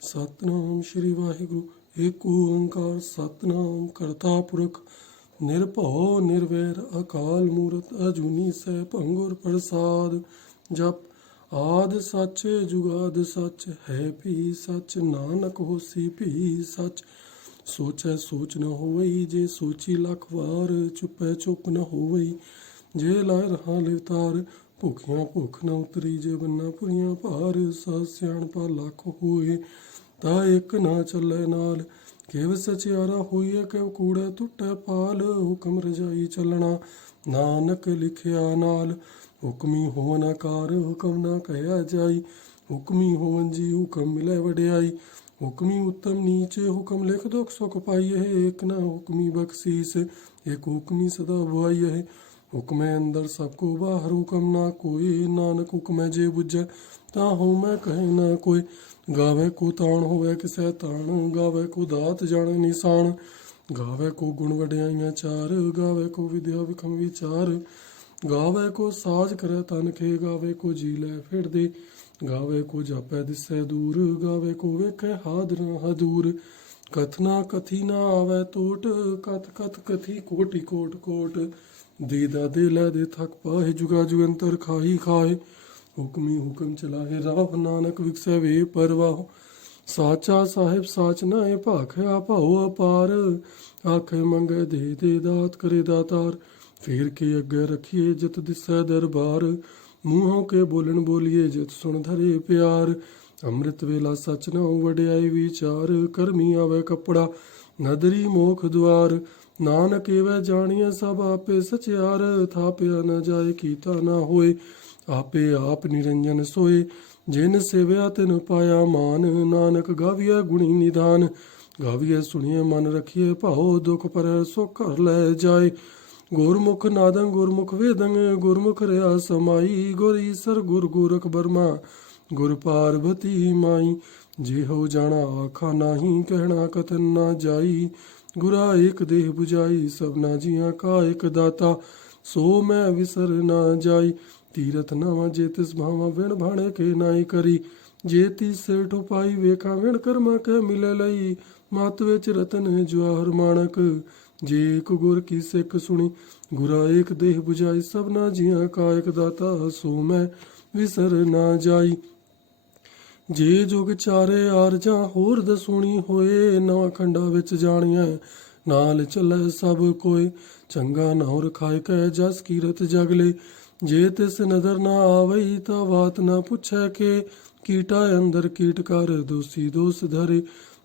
ਸਤਿਨਾਮ ਸ਼੍ਰੀ ਵਾਹਿਗੁਰੂ। ਏਕ ਓੰਕਾਰ ਸਤਿਨਾਮ ਕਰਤਾ ਪੁਰਖ ਨਿਰਭਉ ਨਿਰਵੈਰ ਅਕਾਲ ਮੂਰਤ ਅਜੂਨੀ ਸੈਭੰ ਗੁਰ ਪ੍ਰਸਾਦ। ਜਪ ਆਦਿ ਸੱਚ ਜੁਗਾਦਿ ਸੱਚ ਹੈ ਭੀ ਸੱਚ ਨਾਨਕ ਹੋਸੀ ਭੀ ਸੱਚ। ਸੋਚੈ ਸੋਚ ਨ ਹੋਵਈ ਜੇ ਸੋਚੀ ਲੱਖ ਵਾਰ। ਚੁੱਪੈ ਚੁੱਪ ਨ ਹੋਵਈ ਜੇ ਲਾਇ ਰਹਾ ਲਿਵਤਾਰ। ਭੁਖਿਆ ਭੁੱਖ ਨ ਉਤਰੀ ਜੇ ਬੰਨਾ ਭੁਰੀਆਂ ਭਾਰ। ਸਾ ਸਿਆਣਪਾ ਲੱਖ ਹੋਏ ਤਾ ਇੱਕ ਨਾ ਚੱਲੇ ਨਾਲ। ਕਿਵ ਸਚਿਆਰਾ ਹੋਈਐ ਕਿਵ ਕੂੜੈ ਟੁੱਟੈ ਪਾਲ। ਹੁਕਮ ਰਜਾਈ ਚੱਲਣਾ ਨਾਨਕ ਲਿਖਿਆ ਨਾਲ। ਹੁਕਮੀ ਹੋਵਨ ਆਕਾਰ ਹੁਕਮ ਨਾ ਕਹਿਆ ਜਾਈ। ਹੁਕਮੀ ਹੋਵਨ ਜੀ ਹੁਕਮ ਮਿਲੈ ਵਡਿਆਈ। ਹੁਕਮੀ ਉੱਤਮ ਨੀਚ ਹੁਕਮ ਲਿਖ ਦੁਖ ਸੁਖ ਪਾਈਐ। ਏਕ ਨਾ ਹੁਕਮੀ ਬਖਸ਼ੀਸ ਏਕ ਹੁਕਮੀ ਸਦਾ ਬੁਆਈਐ। ਹੁਕਮੈ ਅੰਦਰ ਸਭ ਕੋ ਬਾਹਰ ਹੁਕਮ ਨਾ ਕੋਈ। ਨਾਨਕ ਹੁਕਮੈ ਜੇ ਬੁਝੈ ਤਾਂ ਹਉਮੈ ਕਹੈ ਨਾ ਕੋਈ। ਗਾਵੇ ਕੋ ਤਾਣ ਹੋਵੇ ਕਿਸੈ ਤਾਣ ਗਾਵੇ ਕੋ ਦਾਤ ਜਾਣੇ ਨਿਸ਼ਾਨ। ਗਾਵੇ ਕੋ ਗੁਣ ਵਡਿਆਈਆਂ ਚਾਰ ਗਾਵੇ ਕੋ ਵਿਦਿਆ ਵਿਖਮ ਵਿਚਾਰ। ਗਾਵੇ ਕੋ ਸਾਜ ਕਰੈ ਤਨ ਖੇ ਗਾਵੇ ਕੋ ਜੀ ਲੈ ਫਿਰਦੇ। ਗਾਵੇ ਕੋ ਜਾਪੈ ਦਿਸੈ ਦੂਰ ਗਾਵੇ ਕੋ ਵੇਖੈ ਹਾਦਰ ਹਦੂਰ। ਕਥਨਾ ਕਥੀ ਨਾ ਆਵੈ ਟੋਟ ਕਥ ਕਥ ਕਥੀ ਕੋਟਿ ਕੋਟ ਕੋਟ। ਦੀਦਾ ਦੇ ਲੈ ਦੇ ਥਕ ਪਾਏ ਜੁਗਾ ਜੁਗੰਤਰ ਖਾਹੀ ਖਾਏ। ਹੁਕਮੀ ਹੁਕਮ ਚਲਾਹੇ ਰਾਹ ਨਾਨਕ ਵਿਖਸੈ ਵੇ ਪਰਵਾਹ। ਸਾਚਾ ਸਾਹਿਬ ਸਾਚ ਨਾਏ ਭਾਖਿਆ ਭਾਉ ਅਪਾਰ। ਆਖੇ ਮੰਗੇ ਦੇ ਦੇ ਦਾਤ ਕਰੇ ਦਾਤਾਰ। ਫੇਰ ਕੇ ਅੱਗੇ ਰਖੀਏ ਜਿਤ ਦਿਸੈ ਦਰਬਾਰ। ਮੂੰਹੋਂ ਕੇ ਬੋਲਣ ਬੋਲੀਏ ਜਿਤ ਸੁਣ ਧਰੇ ਪਿਆਰ। ਅੰਮ੍ਰਿਤ ਵੇਲਾ ਸਚ ਨਾਉ ਵਡਿਆਈ ਵਿਚਾਰ। ਕਰਮੀ ਆਵੇ ਕੱਪੜਾ ਨਦਰੀ ਮੋਖ ਦੁਆਰ। ਨਾਨਕ ਏਵੈ ਜਾਣੀਐ ਸਭ ਆਪੇ ਸਚਿਆਰ। ਥਾਪਿਆ ਨ ਜਾਏ ਕੀਤਾ ਨਾ ਹੋਏ ਆਪੇ ਆਪ ਨਿਰੰਜਨ ਸੋਏ। ਜਿਨ ਸੇਵਿਆ ਤਿਨ ਪਾਇਆ ਮਾਨ ਨਾਨਕ ਗਾਵੀਐ ਗੁਣੀ ਨਿਧਾਨ। ਗਾਵੀਐ ਸੁਣੀਐ ਮਨ ਰਖੀਐ ਭਾਉ ਦੁਖ ਪਰੈ ਸੁਖ ਘਰ ਲੈ ਜਾਏ। ਗੁਰਮੁਖ ਨਾਦੰ ਗੁਰਮੁਖ ਵੇਦੰ ਗੁਰਮੁਖ ਰਿਆ ਸਮਾਈ। ਗੁਰ ਈਸਰ ਗੁਰ ਗੋਰਖ ਬਰਮਾ ਗੁਰ ਪਾਰਬਤੀ ਮਾਈ। ਜਿਹੋ ਜਾਣਾ ਆਖਾ ਨਾਹੀ ਕਹਿਣਾ ਕਥਨ ਨਾ ਜਾਈ। ਗੁਰਾ ਏਕ ਦੇਹ 부ਜਾਈ ਸਭਨਾ ਜੀਆਂ ਕਾ ਇਕ ਦਾਤਾ। ਸੋ ਮੈਂ ਵਿਸਰ ਨਾ ਜਾਈ। ਤੀਰਥ ਨਾਵਾਂ ਜੇ ਤਿਸ ਭਾਵਾਂ ਵਿਣ ਭਾਣੇ ਕੇ ਨਾਈ ਕਰੀ। ਜੇ ਤਿਸ ਸੇਠ ਉਪਾਈ ਵੇਖਾਂ ਵਿਣ ਕਰਮਾ ਕਹਿ ਮਿਲੇ ਲਈ। ਮਤ ਵਿੱਚ ਰਤਨ ਜਵਾਹਰ ਮਾਣਕ ਜੇ ਇੱਕ ਗੁਰ ਕੀ ਸਿੱਖ ਸੁਣੀ। ਗੁਰਾ ਏਕ ਦੇਹ 부ਜਾਈ ਸਭਨਾ ਜੀਆਂ ਕਾ ਇਕ ਦਾਤਾ। ਸੋ ਮੈਂ ਵਿਸਰ ਨਾ ਜਾਈ। ਜੇ ਜੁਗ ਚਾਰੇ ਆਰਜਾਂ ਹੋਰ ਦਸੂਣੀ ਹੋਏ। ਨਵਾਂ ਖੰਡਾ ਵਿੱਚ ਜਾਣੀਐ ਨਾਲ ਚੱਲੈ ਸਭ ਕੋਏ। ਚੰਗਾ ਨਾਉ ਰਖਾਇ ਕੈ ਜਸ ਕੀਰਤ ਜਗਲੇ। ਜੇ ਤਿਸ ਨਦਰ ਨਾ ਆਵਈ ਤਾਂ ਬਾਤ ਨਾ ਪੁੱਛੈ ਕੇ। ਕੀਟਾ ਅੰਦਰ ਕੀਟ ਕਰ ਦੋਸੀ ਦੋਸ ਧਰੇ।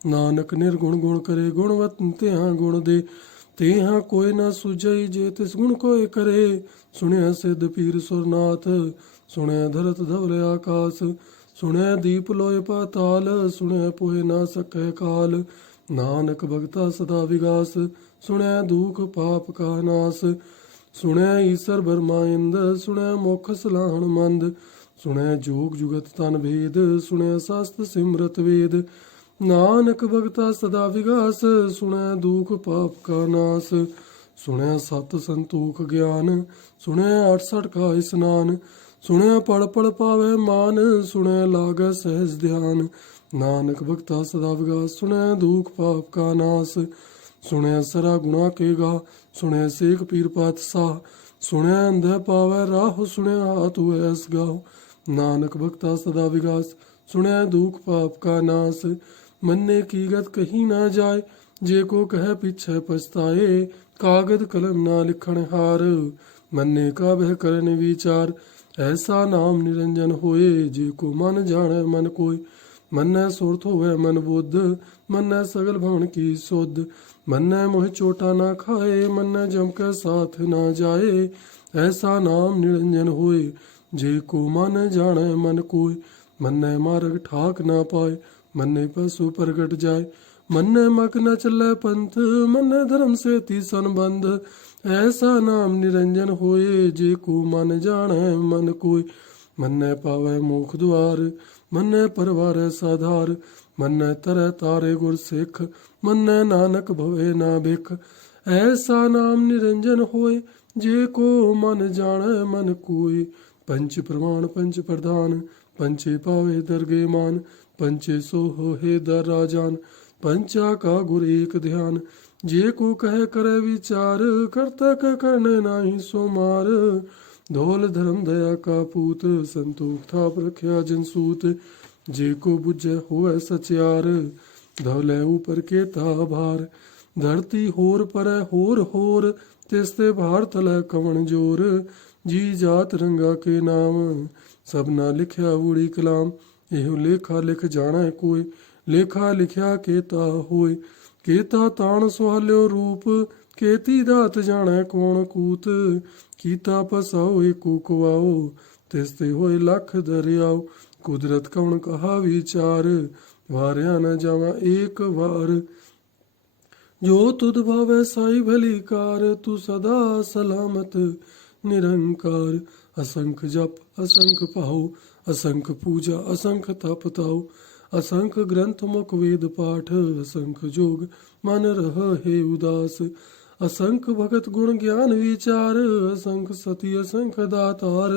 ਨਾਨਕ ਨਿਰਗੁਣ ਗੁਣ ਕਰੇ ਗੁਣਵਤ ਤਿਹਾਂ ਗੁਣ ਦੇ। ਤੇਹਾਂ ਕੋਈ ਨਾ ਸੁਝਈ ਜੇ ਤਿਸ ਗੁਣ ਕੋਇ ਕਰੇ। ਸੁਣਿਆ ਸਿੱਧ ਪੀਰ ਸੁਰਨਾਥ ਸੁਣਿਆ ਧਰਤ ਧਵਲ ਆਕਾਸ। ਸੁਣਿਆ ਦੀਪ ਲੋਏ ਪਾਤਾਲ ਸੁਣਿਆ ਪੋਹਿ ਨਾ ਸਕੈ ਕਾਲ। ਨਾਨਕ ਭਗਤਾ ਸਦਾ ਵਿਗਾਸ ਸੁਣਿਆ ਦੁਖ ਪਾਪ ਕਾ ਨਾਸ। ਸੁਣਿਆ ਈਸਰ ਬਰਮਾ ਇੰਦ ਸੁਣਿਆ ਮੁਖ ਸਲਾਹਣ ਮੰਦ। ਸੁਣਿਆ ਜੋਗ ਜੁਗਤ ਤਨ ਭੇਦ ਸੁਣਿਆ ਸਸਤ ਸਿਮਰਤ ਵੇਦ। ਨਾਨਕ ਭਗਤਾ ਸਦਾ ਵਿਗਾਸ ਸੁਣਿਆ ਦੁਖ ਪਾਪ ਕਾ ਨਾਸ। ਸੁਣਿਆ ਸਤ ਸੰਤੋਖ ਗਿਆਨ ਸੁਣਿਆ 68 ਕਾ ਇਸਨਾਨ। ਸੁਣਿਆ ਪਲ ਪਲ ਪਾਵੈ ਮਾਨ ਸੁਣਿਆ ਲਾਗੈ ਸਹਿਜ ਧਿਆਨ। ਨਾਨਕ ਭਗਤਾ ਸਦਾ ਵਿਗਾਸ ਸੁਣਿਆ ਦੁਖ ਪਾਪ ਕਾ ਨਾਸ। ਸੁਣਿਆ ਸਰਾ ਗੁਣਾ ਕੇ ਗਾ ਸੁਣਿਆ ਸੇਖ ਪੀਰ ਪਾਤਸ਼ਾਹ। ਸੁਣਿਆ ਅੰਧੈ ਪਾਵੈ ਰਾਹ ਸੁਣਿਆ ਹਾਥੁ ਐਸ ਗਾਹ। ਨਾਨਕ ਭਗਤਾ ਸਦਾ ਵਿਗਾਸ ਸੁਣਿਆ ਦੁਖ ਪਾਪ ਕਾ ਨਾਸ। ਮੰਨੇ ਕੀ ਗਤ ਕਹੀ ਨਾ ਜਾਏ ਜੇ ਕੋ ਕਹਿ ਪਿਛੈ ਪਛਤਾਏ। ਕਾਗਦ ਕਲਮ ਨਾ ਲਿਖਣ ਹਾਰ ਮੰਨੇ ਕਾ ਬਹਿ ਕਰਨ ਵਿਚਾਰ। ਐਸਾ ਨਾਮ ਨਿਰੰਜਨ ਹੋਏ ਜੇ ਕੋ ਮਨ ਜਾਣੈ ਮਨ ਕੋਈ। ਮੰਨੈ ਸੁਰਤ ਹੋਵੈ ਮਨ ਬੁੱਧ ਮੰਨੈ ਸਗਲ ਭਵਨ ਕੀ ਸੁਧ। ਮੰਨੈ ਮੋਹਿ ਚੋਟਾ ਨਾ ਖਾਏ ਮੰਨੈ ਜਮ ਕੈ ਸਾਥ ਨਾ ਜਾਏ। ਐਸਾ ਨਾਮ ਨਿਰੰਜਨ ਹੋਏ ਜੇ ਕੋ ਮਨ ਜਾਣੈ ਮਨ ਕੋਈ। ਮੰਨੈ ਮਾਰਗ ਠਾਕ ਨਾ ਪਾਏ ਮੰਨੈ ਪਸੁ ਪ੍ਰਗਟ ਜਾਏ। ਮੰਨੈ ਮਗ ਨ ਚੱਲੈ ਪੰਥ ਮੰਨੈ ਧਰਮ ਸੇਤੀ ਸੰਬੰਧ। ਐਸਾ ਨਾਮ ਨਿਰੰਜਨ ਹੋਏ ਜੇ ਕੋ ਮਨ ਜਾਣੈ ਮਨ ਕੋਈ। ਮੰਨੈ ਪਾਵੈ ਮੋਖ ਦੁਆਰ ਮੰਨੈ ਪਰਵਾਰੈ ਸਾਧਾਰ। ਮੰਨੈ ਤਰੈ ਤਾਰੇ ਗੁਰ ਸਿੱਖ ਮੰਨੈ ਨਾਨਕ ਭਵੈ ਨਾ ਬਿਖ। ਐਸਾ ਨਾਮ ਨਿਰੰਜਨ ਹੋਏ ਜੇ ਕੋ ਮਨ ਜਾਣੈ ਮਨ ਕੋਈ। ਪੰਚ ਪ੍ਰਮਾਣ ਪੰਚ ਪ੍ਰਧਾਨ ਪੰਚੇ ਪਾਵੇ ਦਰਗੇ ਮਾਨ। पंचे सो हे दर राजान, पंचा का गुर एक ध्यान। जे को कह करे विचार, करता कह करने नाही सो मार। धौल धर्म दया का पूत, संतोख था प्रख्या जनसूत। जे को बुझे होए सचियार, धौले ऊपर के भार। धरती होर पर होर होर, तिसते भार तले कवन जोर। जी जात रंगा के नाम, सबना लिखया उड़ी कलाम। एहो लेखा लिख जाना कोई, लेखा लिखया केता होय। केता ताण सुहाल्यो रूप, केती दात जाने कौन कूत। कीता पसाओ एको कुआओ, तिसते होए लख दरियाओ। कुदरत कौन कहा विचार, वार्या न जावा एक वार। जो तुद भावै साई भली कार, तू सदा सलामत निरंकार। असंख जप असंख पाओ, असंख पूजा असंख तप ताओ। असंख ग्रंथ मुख वेद पाठ, असंख जोग मन रह हे उदास। असंख भगत गुण ज्ञान विचार, असंख सती असंख दातार।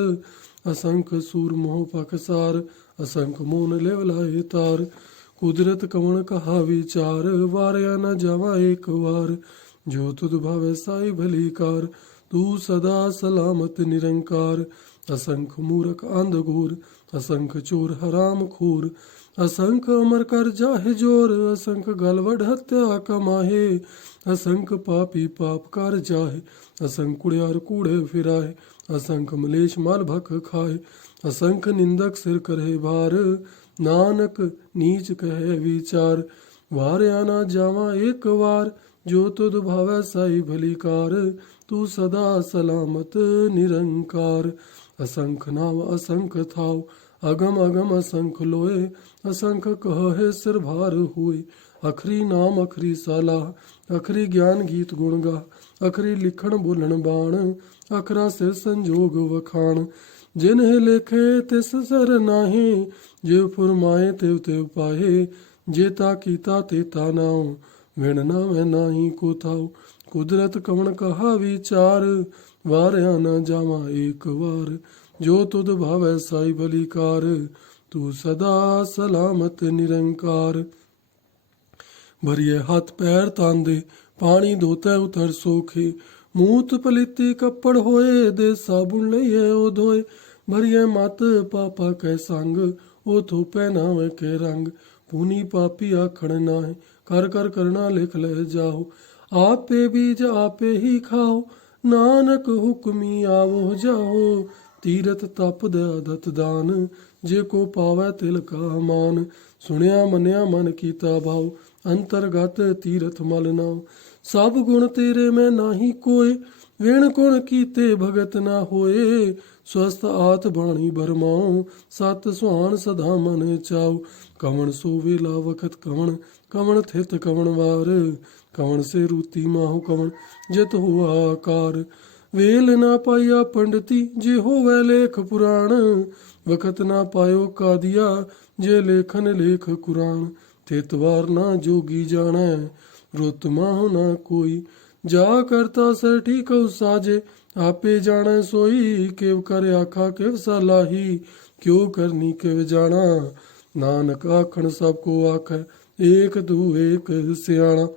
असंख सूर मोह पकसार, असंख मोन लेवलाए तार। कुदरत कवण कहा विचार, वार्या न जावा एक वार। जो तुद भावे साई भली कार, तू सदा सलामत निरंकार। असंख मूरख अंध घोर, असंख चोर हराम खोर। असंख अमर कर जाहे जोर, असंख गलवड हत्या कमाहे। असंख पापी पाप कर जाहे, असंख कुड़ियार कूड़े फिराए। असंख मलेश माल भख खाए, असंख निंदक सिर करे भार। नानक नीच कहे विचार, वार्या ना जावा एक वार। जो तुद भावै साई भली कार, तू सदा सलामत निरंकार। असंख नाव असंख थाव, अगम अगम असंख लोए। असंख कहे सिर भार हुए, अखरी नाम अखरी सलाह। अखरी ज्ञान गीत गुण गा, अखरी लिखण बोलन बाण। अखरा सिर संजोग वखाण, जिन्हें लेखे तिस सर नाहे। जे फुरमाए तेव तेव पाहे, जेता कीता तेता नाव। विण नावे नाही को थाव, कुदरत कवण कहा विचार। वार्या न जावा एक वार, जो तुद भावै साई भली कार। तू सदा सलामत निरंकार। भरिए हाथ पैर तांदे, पानी धोते उतर सोखे। मूत पलिती कपड़ होए, दे साबुन लइए ओ धोए। भरिए मत पापा कै संग, ओ थो पहनावे के रंग। पुनी पापी आखण नाहे, कर कर करना लिख ले जाओ। आपे बीज आपे ही खाओ, नानक हुक्मी आवो जाओ। तीरथ तप दत दान, जे को पावै तिल का मान। सुनिया मनिया मन कीता भाव, अंतरगत तीरथ मल नाव। सब गुण तेरे में नाही कोय, विण गुण कीते भगत ना होए। स्वस्थ आत बाणी बरमाओ, सत सुहान सदा मन चाओ। कवण सो वेला वखत कवण, कवण थित कवण वार। कवण से रूती माहु कवण, जित हुआ आकार। वेल ना पाया पंडिती, जे होवे लेख पुराण। वखत ना पायो कादिया, जे लेखन लेख कुरान। थित वार ना जोगी जानै, रुत माहु ना कोई। जा करता सर ठीक साजे, आपे जाने सोई। केव कर आखा केव सलाही, क्यों करनी केव जाना। नानक आखण सबको आखै, एक दू एक सियाणा।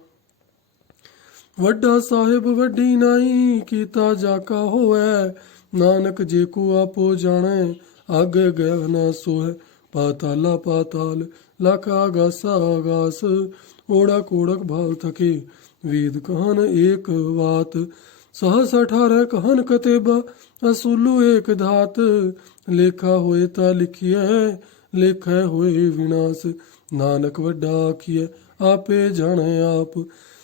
वड्डा साहिब वड्डी नाई, कीता जाका होवै। नानक जे को आपो जाने, आगे गया ना सोहै। पाताला पाताल, लख आगासा आगास। ओढ़क ओढ़क भाव थके, वेद कहन एक वात। 118 कहन कतेबा, असुलु एक धात। लेखा होए ता लिखिए, लेखै होए विनाश। नानक वड्डा आखिए, आपे जाने आप।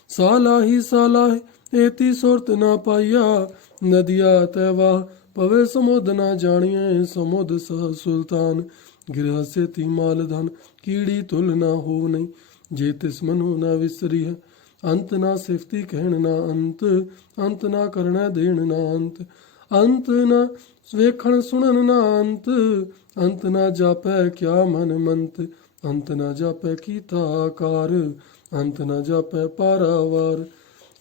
सालाही सालाह, एती सुरत ना पाइया। नदिया तैवाह, पवे समुद ना जानिए। समुद सह सुल्तान, गिरह से ती माल धन। कीड़ी तुल ना हो नहीं, जे तिस मनु ना विसरी है। अंत ना सिफती कहण ना अंत, अंत ना करना देण ना अंत। अंत ना वेखण सुनन ना अंत, अंत ना जापै क्या मन मंत। अंत ना जापै कीता आकार, अंत ना जापै पारावार।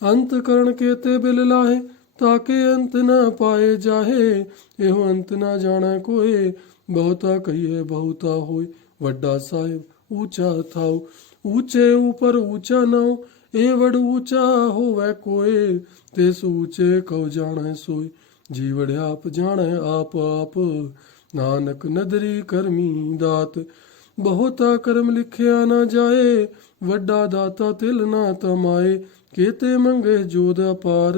अंत करण केते बिल लाहे, ताके अंत ना पाए जाहे। एहो अंत ना जाने कोय, बहुता कहिए बहुता होय। वड्डा साहिब ऊंचा थाओ। ऊंचे ऊपर ऊंचा नाओ, एवड़ ऊंचा होवे कोय। तिस ऊंचे कहो जाने सोय, जीवड़ आप जाने आप आप। नानक नदरी करमी दात, बहुता करम लिखिया ना जाए। वड्डा दाता तिल ना तमाए, केते मंगे जोध अपार।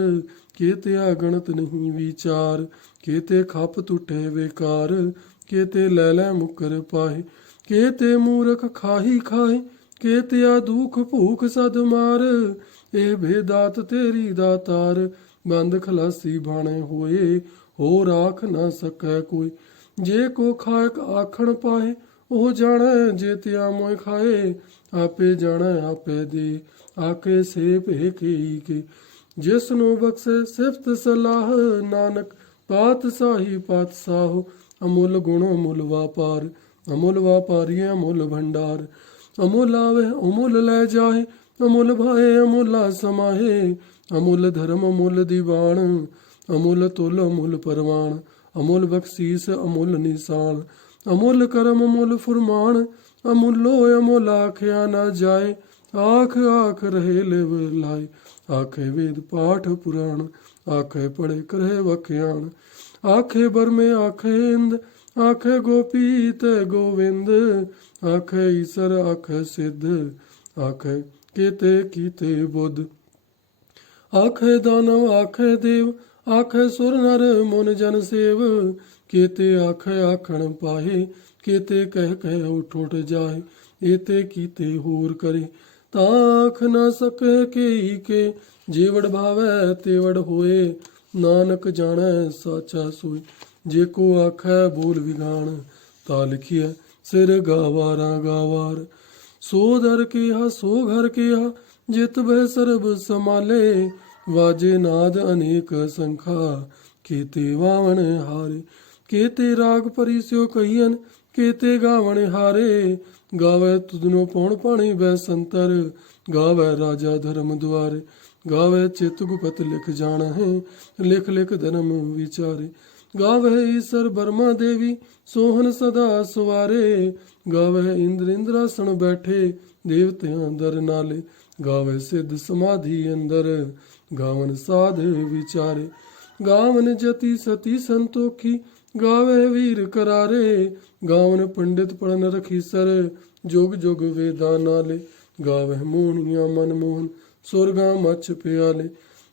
केते अगणत नहीं विचार, केते खप टूटे बेकार। केते ले ले मुकर पाए, केते मूरख खाही खाए। केते आ दुख भूख सद मार, ए भेदात तेरी दातार। बंद खलासी भाणे होए, हो राख ना सकै कोई। जे को खाक आखण पाए, ਉਹ ਜਾਣੈ ਜੇ ਤਿਆ ਮੋਇ ਖਾਏ। ਆਪੇ ਜਾਣੈ ਆਪੇ ਦੇ, ਆਕੇ ਸੇ ਭੇ ਕੇਈ ਕੇ। ਜਿਸ ਨੂੰ ਬਖਸ਼ੇ ਸਿਫਤ ਸਲਾਹ, ਨਾਨਕ ਪਾਤਸ਼ਾਹੀ ਪਾਤਸ਼ਾਹ। ਅਮੁੱਲ ਗੁਣ ਅਮੁੱਲ ਵਾਪਾਰ, ਅਮੁੱਲ ਵਾਪਾਰੀ ਅਮੁੱਲ ਭੰਡਾਰ। ਅਮੁੱਲ ਆਵੇ ਅਮੁੱਲ ਲੈ ਜਾਏ, ਅਮੁੱਲ ਭਾਏ ਅਮੁੱਲਾ ਸਮਾਹੇ। ਅਮੁੱਲ ਧਰਮ ਅਮੁੱਲ ਦੀਵਾਨ, ਅਮੁੱਲ ਤੁਲ ਅਮੁੱਲ ਪਰਵਾਨ। ਅਮੁੱਲ ਬਖਸ਼ੀਸ ਅਮੁੱਲ ਨਿਸ਼ਾਨ, ਅਮੁੱਲ ਕਰਮ ਅਮੁੱਲ ਫੁਰਮਾਨ। ਅਮੁੱਲੋ ਅਮੁੱਲ ਆਖਿਆ ਨਾ ਜਾਏ, ਆਖ ਆਖ ਰਹੇ ਲਿਵ ਲਾਏ। ਆਖੇ ਵੇਦ ਪਾਠ ਪੁਰਾਣ, ਆਖੇ ਪੜੇ ਕਰੇ ਵਖਿਆਣ। ਆਖੇ ਬਰਮੇ ਆਖੇ ਇੰਦ, ਆਖੇ ਗੋਪੀ ਤੇ ਗੋਵਿੰਦ। ਆਖੇ ਈਸਰ ਆਖੇ ਸਿੱਧ, ਆਖੇ ਕੀਤੇ ਕੀਤੇ ਬੁੱਧ। ਆਖੇ ਦਾਨਵ ਆਖੇ ਦੇਵ, ਆਖੇ ਸੁਰ ਨਰ ਮੁਨ ਜਨ ਸੇਵ। केते आखे आखण पाहे, केते कह कह उठ उठ जाए। एते कीते होर करे, ताख न सके केई के। जेवड़ भावै तेवड़ होए, नानक जाने साचा सोए। जे को आखै बोल विगान, ता लिखिए सिर गावारा गावार। सो दर केहा सो घर केहा, जित बह सरब समाले। वाजे नाद अनेक संखा, केते वावण हारे। केते राग परिस्यो कहियन, केते गावण हारे। गावे तुदनो पौण पाणी बैसंतर, गावे राजा धर्म द्वारे। गावे चित गुपत लिख जान है, लिख लिख धर्म विचारे। गावे ईसर बर्मा देवी, सोहन सदा सवारे। गावे इंद्र इंद्रासन बैठे, देवतियां दर नाले। गावे सिद्ध समाधि अंदर, गावन साध विचारे। गावन जति सती संतोखी, गावे वीर करारे। गावन पंडित पढ़न रखीसर, जोग जोग वेदा नाले। गावे मोहनिया मनमोहन, सुरगा मछ प्याले।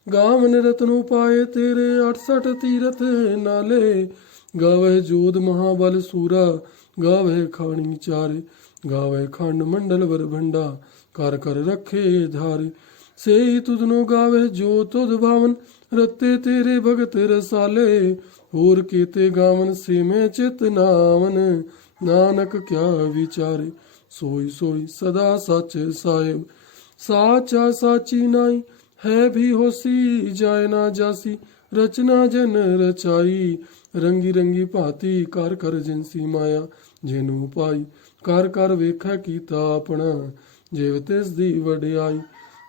गावन रत्न पाए तेरे, 68 तीरथ नाले। गावे जोध महाबल सूरा, गावे खानी चारे। गावे खंड मंडल वर भंडा, कर कर रखे धारे। से तुदनो गावे जो तुद भावन, रत्ते तेरे भगत रसाले। होर केते गावन से मैं चित नावन, नानक क्या विचारे। सोई सोई सदा सच साहेब, साचा साची नाई। है भी होसी जाए ना जासी, रचना जन रचाई। रंगी रंगी भांति कर कर जिनसी माया, जिनू पाई कर कर वेखै कीता अपना। जिव तिस दी वडियाई,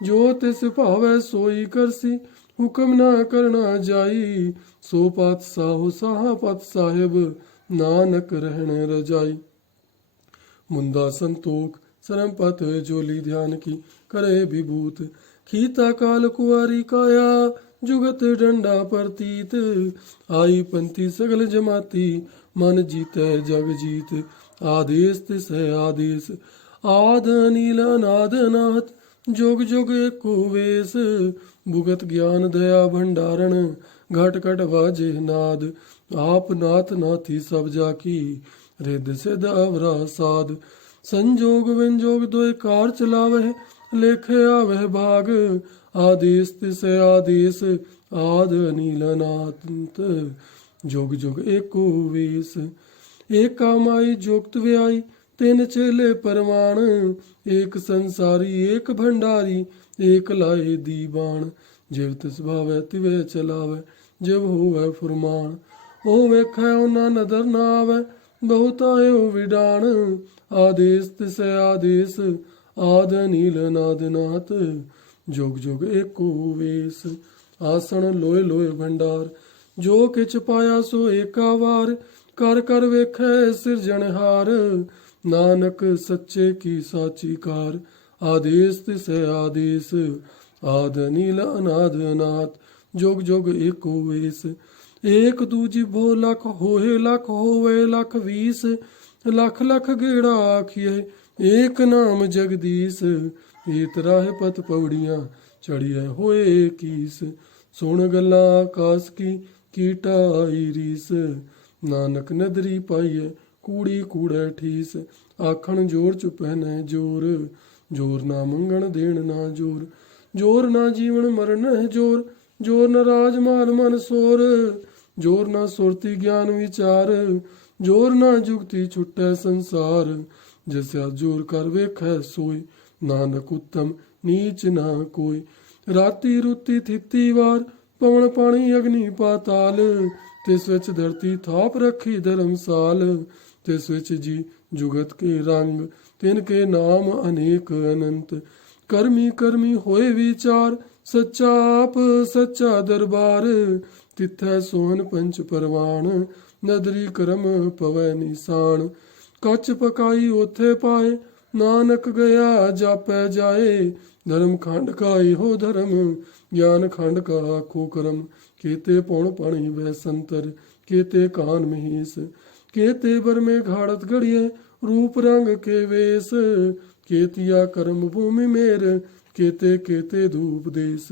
जो तिस भावै सोई करसी। हुक्म ना करना जाई, सो पातशाह साहा पत साहिब। नानक रहन रजाई। मुंदा संतोख सरम पत जोली ध्यान की, करे विभूत। खीता काल कुआरी काया, जुगत डंडा प्रतीत। आई पंथी सगल जमाती, मन जीतै जग जीत। आदेश तिस है आदेश, आद अनील अनाद अनाहत। जोग जोग एको वेश, भुगत ज्ञान दया भंडारण। घट घट वाजे नाद, आप नाथ नाथी सब जाकी। रिद सिद्ध अवरा साध, संजोग विंजोग दोय कार चलावह। लेखे आवह भाग, आदेश तिस आदेश। आद अनील अनाथ, जोग जोग एको वेश। एका माई जोगत व्याई, तिन चेले परवान। एक संसारी एक भंडारी, एक लाए दीवान। जिव तिस भावै तिवे चलावै, जिव होवै फुरमान। ओ वेखै ओना नदर ना आवै, बहुत आयो विडान। आदेश तिस आदेश, आद अनील नाद नाथ। जोग जोग एको वेश। आसन लोय लोय भंडार, जो किछ पाया सो एका वार। कर कर वेखै सिरजनहार, नानक सच्चे की साची कार। आदेश तिसै आदेश, आद नील अनाद अनाथ, जोग जोग एको वेस। एक दूजी भो लख होए लख होवे लख वीस, लख लख गेड़ा आखिए एक नाम जगदीश। इत राह पत पौड़ियां चढ़िए होए कीस, सुन गल्ला आकाश की टाई रीस। नानक नदरी पाइए कूड़ी कूड़े ठीस, आखण जोर चुपैने जोर, जोर ना मंगण देण ना जोर। जोर ना जीवन मरण है जोर, जोर न राज माल मन सोर। जोर ना सुरती ज्ञान विचार, जोर ना जुगती छुट्टै संसार। जैसा जोर कर वेखै सोई, नानक उत्तम नीच ना कोई। राती रुती थिती वार, पवन पानी अग्नि पाताल। तिस विच धरती थाप रखी धर्मसाल, तिस विच जी जुगत के रंग, तिनके नाम अनेक अनंत। करमी करमी होए विचार, सच्चा आप सच्चा दरबार। तिथै सोहन पंच परवान, नदरी करम पवै निशान। कच पकाई ओथे पाए, नानक गया जापै जाए। धर्म खंड का इहो धर्म, ज्ञान खंड का आखो करम। केते पौण पाणी वह संतर, केते कान महेश। केते बर में घाड़त घड़िए, रूप रंग के वेश। केतिया कर्म भूमि मेर, केते केते धूप देश।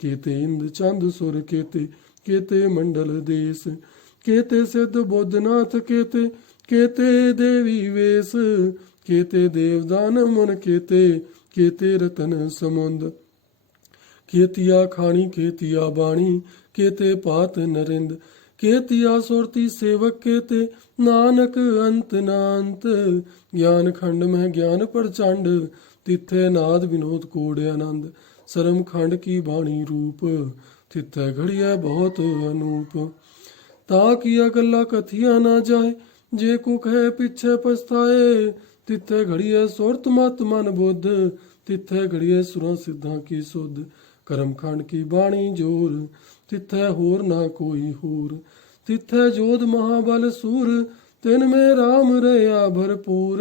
केते इंद चंद सुर, केते केते मंडल देश। केते सिद्ध बोधनाथ, केते केते देवी वेश। केते देवदान मन, केते केते रतन समुंद। केतिया खानी केतिया बाणी, केते पात नरिंद। केतिया सुरती सेवक, केते नानक अंत नांत। ज्ञान खंड में ज्ञान प्रचंड, तिथे नाद विनोद कोड आनंद। सरम खंड की बाणी रूप, तिथे घड़िया बहुत अनूप। ताकिया गल्ला कथिया ना जाए, जे को कहे पिछे पछताए। तिथे घड़िए सुरत मत मन बुद्ध, तिथे घड़िए सुरा सिद्धा की सुध। करम खंड की बाणी जोर, तिथे होर ना कोई होर। तिथे जोध महाबल सूर, तिन में राम रया भरपूर।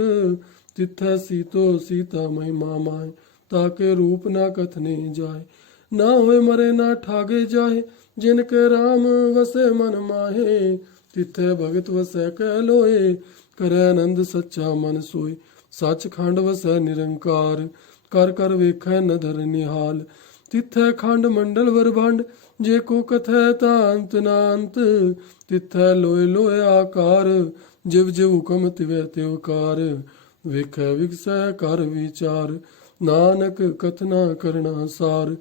तिथे सीतो सीता महिमा माय, ताके रूप ना कथने जाए। ना होए मरे ना ठागे जाए, जिनके राम वसे मन माहे। तिथे भगत वसै कह लोए, करे आनंद सच्चा मन सोए। सच खंड वसै निरंकार, कर कर वेखै नदर निहाल। तिथे खंड मंडल ब्रह्मांड, जे को कथै तांत नांत। तिथे लोए लोए आकार, जिव जिव हुकम तिवै त्योकार। वेखै विगसै कर विचार, नानक कथना करना सार।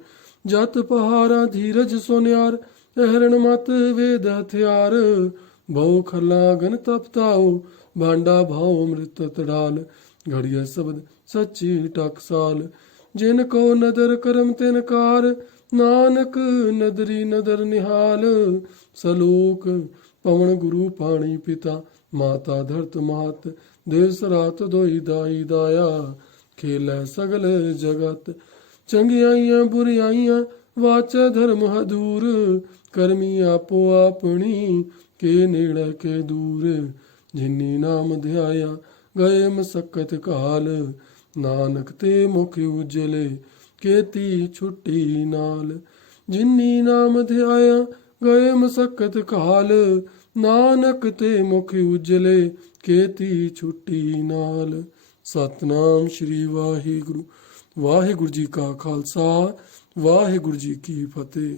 जत पहारा धीरज सोन्यार, अहरण मत वेद हथियार। बहु खलागन तपताओ, भांडा भाव अमृत तड़ाल। घड़िया शब्द सच्ची टकसाल, जिन को नदर करम तिनकार। नानक नदरी नदर निहाल। सलोक पवन गुरु पाणी पिता, माता धरत मात। देव सरात दोई दाई दाया, खेलै सगल जगत। चंगियाइयां बुरियाइयां, वाचे धर्म हदूर। करमी आपो आपनी, के नेड़े के दूर। जिन्नी नाम ध्याया, गए मसक्कत काल। नानक ते मुख उजले, केती छुट्टी नाल। जिन्नी नाम ध्याया, गए मसक्कत काल। नानक ते मुख उजले, केती छुट्टी नाल। सतनाम श्री वाहिगुरु। वाहिगुरु जी का खालसा, वाहिगुरु जी की फतेह।